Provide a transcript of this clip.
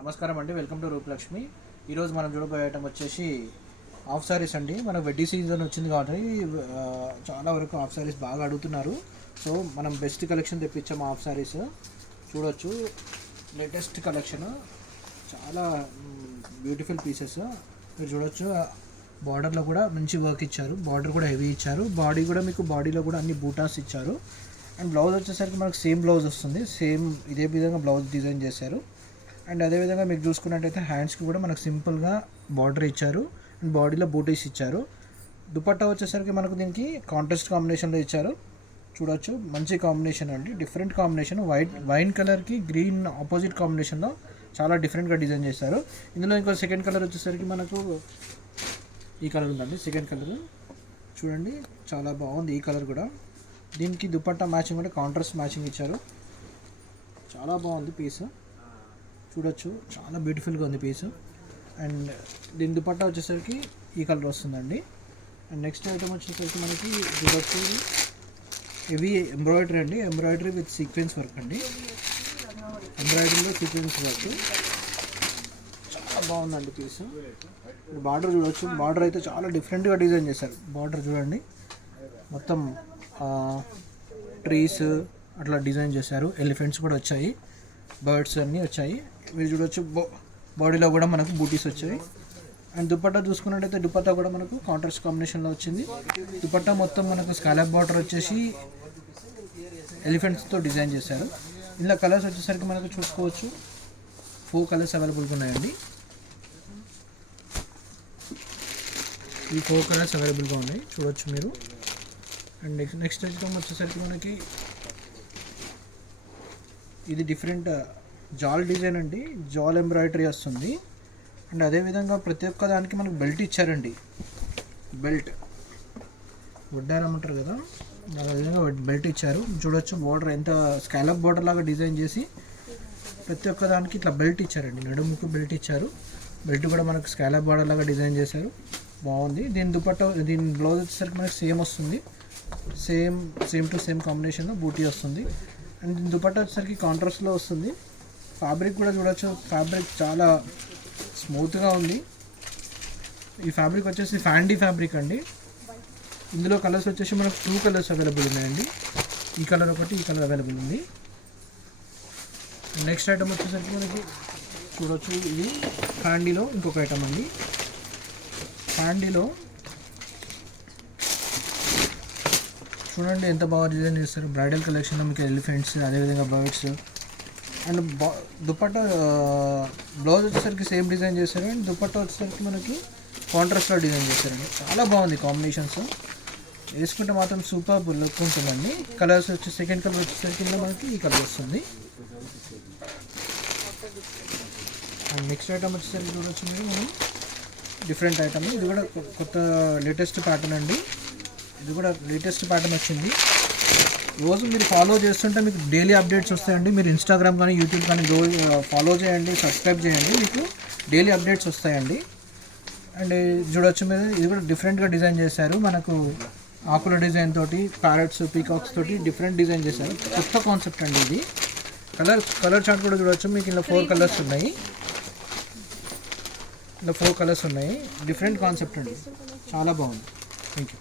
నమస్కారం అండి, welcome to Rupalakshmi. ఈరోజు మనం చూడబోయే ఐటమ్ వచ్చేసి హాఫ్ సారీస్ అండి. మనకు వెడ్డీ సీజన్ వచ్చింది కాబట్టి చాలా వరకు హాఫ్ సారీస్ బాగా అడుగుతున్నారు. సో మనం బెస్ట్ కలెక్షన్ తెప్పించాము. హాఫ్ సారీస్ చూడొచ్చు, లేటెస్ట్ కలెక్షన్, చాలా బ్యూటిఫుల్ పీసెస్ మీరు చూడొచ్చు. బార్డర్లో కూడా మంచి వర్క్ ఇచ్చారు, బార్డర్ కూడా హెవీ ఇచ్చారు, బాడీ కూడా మీకు బాడీలో కూడా అన్ని బూటాస్ ఇచ్చారు. అండ్ బ్లౌజ్ వచ్చేసరికి మనకు సేమ్ బ్లౌజ్ వస్తుంది, సేమ్ ఇదే విధంగా బ్లౌజ్ డిజైన్ చేశారు. అండ్ అదేవిధంగా మీకు చూసుకున్నట్టయితే హ్యాండ్స్కి కూడా మనకు సింపుల్గా బార్డర్ ఇచ్చారు అండ్ బాడీలో బూటీస్ ఇచ్చారు. దుపట్టా వచ్చేసరికి మనకు దీనికి కాంట్రాస్ట్ కాంబినేషన్లో ఇచ్చారు. చూడొచ్చు, మంచి కాంబినేషన్ అండి, డిఫరెంట్ కాంబినేషన్. వైన్ కలర్కి గ్రీన్ ఆపోజిట్ కాంబినేషన్లో చాలా డిఫరెంట్గా డిజైన్ చేశారు. ఇందులో ఇంకో సెకండ్ కలర్ వచ్చేసరికి మనకు ఈ కలర్ ఉందండి. సెకండ్ కలర్ చూడండి, చాలా బాగుంది ఈ కలర్ కూడా. దీనికి దుపట్టా మ్యాచింగ్ కూడా కాంట్రాస్ట్ మ్యాచింగ్ ఇచ్చారు. చాలా బాగుంది పీస్, చూడొచ్చు, చాలా బ్యూటిఫుల్గా ఉంది పీస్. అండ్ దీని దుపట్టా వచ్చేసరికి ఈ కలర్ వస్తుందండి. అండ్ నెక్స్ట్ ఐటమ్ వచ్చేసరికి మనకి చూడొచ్చు, ఇవి ఎంబ్రాయిడరీ అండి, ఎంబ్రాయిడరీ విత్ సీక్వెన్స్ వర్క్ అండి. ఎంబ్రాయిడరీలో సీక్వెన్స్ వర్క్ చాలా బాగుందండి పీస్. బార్డర్ చూడొచ్చు, బార్డర్ అయితే చాలా డిఫరెంట్గా డిజైన్ చేశారు. బార్డర్ చూడండి, మొత్తం ట్రీస్ అట్లా డిజైన్ చేశారు. ఎలిఫెంట్స్ కూడా వచ్చాయి, బర్డ్స్ అన్నీ వచ్చాయి. మీరు చూడొచ్చు, బాడీలో కూడా మనకు బూటీస్ వచ్చాయి. అండ్ దుపట్టా చూసుకున్నట్టయితే దుపట్టా కూడా మనకు కాంట్రాస్ట్ కాంబినేషన్లో వచ్చింది. దుపట్టా మొత్తం మనకు స్కాలప్ బార్డర్ వచ్చేసి ఎలిఫెంట్స్తో డిజైన్ చేశారు. ఇలా కలర్స్ వచ్చేసరికి మనకు చూసుకోవచ్చు, 4 కలర్స్ అవైలబుల్గా ఉన్నాయండి. ఈ 4 కలర్స్ అవైలబుల్గా ఉన్నాయి, చూడొచ్చు మీరు. అండ్ నెక్స్ట్ ఐటమ్ వచ్చేసరికి మనకి ఇది డిఫరెంట్ జాల్ డిజైన్ అండి, జాల్ ఎంబ్రాయిడరీ వస్తుంది. అండ్ అదేవిధంగా ప్రతి ఒక్క దానికి మనకు బెల్ట్ ఇచ్చారండి. బెల్ట్ వడ్డారమంటారు కదా, అదేవిధంగా బెల్ట్ ఇచ్చారు. చూడొచ్చు, బార్డర్ ఎంత స్కాలప్ బార్డర్ లాగా డిజైన్ చేసి ప్రతి ఒక్క దానికి ఇట్లా బెల్ట్ ఇచ్చారండి. నడుముకు బెల్ట్ ఇచ్చారు. బెల్ట్ కూడా మనకు స్కాలప్ బార్డర్ లాగా డిజైన్ చేశారు, బాగుంది. దీని దుపట్టా, దీని బ్లౌజ్ వచ్చేసరికి మనకి సేమ్ వస్తుంది, సేమ్ టు సేమ్ కాంబినేషన్లో బూటీ వస్తుంది. అండ్ దీని దుపట్టా వచ్చేసరికి కాంట్రాస్ట్లో వస్తుంది. ఫ్యాబ్రిక్ కూడా చూడొచ్చు, ఫ్యాబ్రిక్ చాలా స్మూత్గా ఉంది. ఈ ఫ్యాబ్రిక్ వచ్చేసి ఫ్యాండీ ఫ్యాబ్రిక్ అండి. ఇందులో కలర్స్ వచ్చేసి మనకు 2 కలర్స్ అవైలబుల్ ఉన్నాయండి. ఈ కలర్ ఒకటి, ఈ కలర్ అవైలబుల్ ఉంది. నెక్స్ట్ ఐటమ్ వచ్చేసరికి మనకి చూడొచ్చు, ఇది ఫ్యాండీలో ఇంకొక ఐటమ్ అండి. ఫ్యాండీలో చూడండి ఎంత బాగా డిజైన్ చేస్తారు. బ్రైడల్ కలెక్షన్లో మీకు ఎలిఫెంట్స్, అదేవిధంగా బర్డ్స్. అండ్ దుపట్టా బ్లౌజ్ వచ్చేసరికి సేమ్ డిజైన్ చేశారు. అండ్ దుపట్టా వచ్చేసరికి మనకి కాంట్రాస్ట్లో డిజైన్ చేశారండి. చాలా బాగుంది కాంబినేషన్స్, వేసుకుంటే మాత్రం సూపర్ లుక్ ఉంటుందండి. కలర్స్ వచ్చి సెకండ్ కలర్ వచ్చేసరికి మనకి ఈ కలర్ వస్తుంది. అండ్ నెక్స్ట్ ఐటమ్ వచ్చేసరికి చూడొచ్చు మీరు, మనం డిఫరెంట్ ఐటమ్. ఇది కూడా కొత్త లేటెస్ట్ ప్యాటర్న్ అండి. ఇది కూడా లేటెస్ట్ ప్యాటర్న్ వచ్చింది. రోజు మీరు ఫాలో చేస్తుంటే మీకు డైలీ అప్డేట్స్ వస్తాయండి. మీరు ఇన్స్టాగ్రామ్ కానీ యూట్యూబ్ కానీ ఫాలో చేయండి, సబ్స్క్రైబ్ చేయండి, మీకు డైలీ అప్డేట్స్ వస్తాయండి. అండ్ చూడొచ్చు మీరు, ఇది కూడా డిఫరెంట్గా డిజైన్ చేశారు. మనకు ఆకుల డిజైన్ తోటి, ప్యారెట్స్, పీకాక్స్ తోటి డిఫరెంట్ డిజైన్ చేశారు. కొత్త కాన్సెప్ట్ అండి ఇది. కలర్ చార్ట్ కూడా చూడొచ్చు మీకు. ఇలా 4 కలర్స్ ఉన్నాయి, ఇలా 4 కలర్స్ ఉన్నాయి. డిఫరెంట్ కాన్సెప్ట్ అండి, చాలా బాగుంది. Thank you.